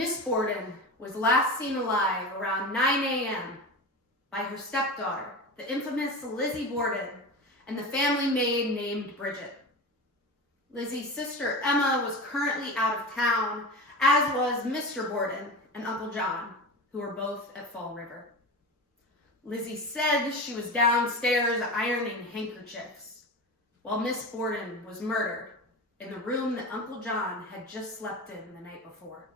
Miss Borden was last seen alive around 9 a.m. by her stepdaughter, the infamous Lizzie Borden, and the family maid named Bridget. Lizzie's sister Emma was currently out of town, as was Mr. Borden and Uncle John, who were both at Fall River. Lizzie said she was downstairs ironing handkerchiefs, while Miss Borden was murdered in the room that Uncle John had just slept in the night before.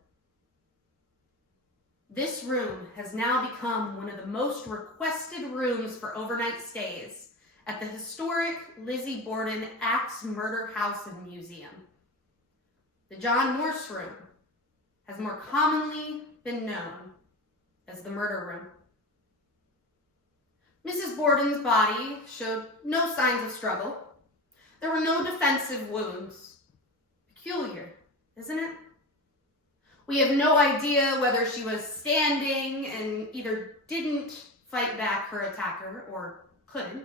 This room has now become one of the most requested rooms for overnight stays at the historic Lizzie Borden Axe Murder House and Museum. The John Morse Room has more commonly been known as the murder room. Mrs. Borden's body showed no signs of struggle. There were no defensive wounds. Peculiar, isn't it? We have no idea whether she was standing and either didn't fight back her attacker or couldn't,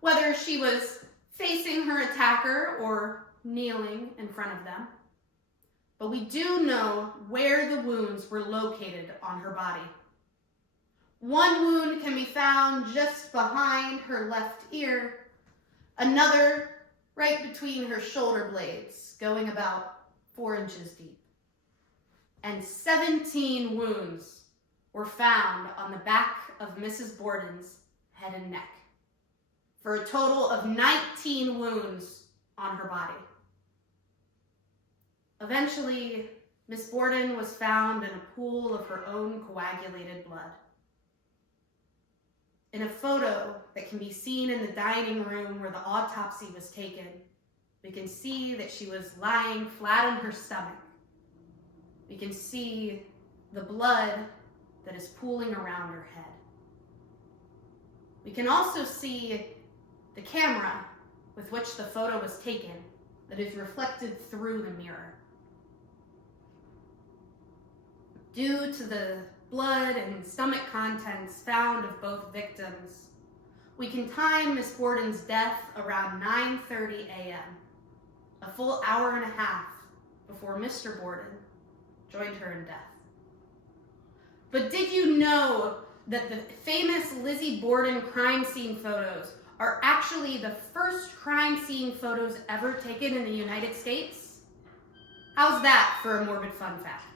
whether she was facing her attacker or kneeling in front of them. But we do know where the wounds were located on her body. One wound can be found just behind her left ear, another right between her shoulder blades, going about 4 inches deep. And 17 wounds were found on the back of Mrs. Borden's head and neck, for a total of 19 wounds on her body. Eventually, Miss Borden was found in a pool of her own coagulated blood. In a photo that can be seen in the dining room where the autopsy was taken, we can see that she was lying flat on her stomach. We can see the blood that is pooling around her head. We can also see the camera with which the photo was taken that is reflected through the mirror. Due to the blood and stomach contents found of both victims, we can time Miss Borden's death around 9:30 a.m., a full hour and a half before Mr. Borden joined her in death. But did you know that the famous Lizzie Borden crime scene photos are actually the first crime scene photos ever taken in the United States? How's that for a morbid fun fact?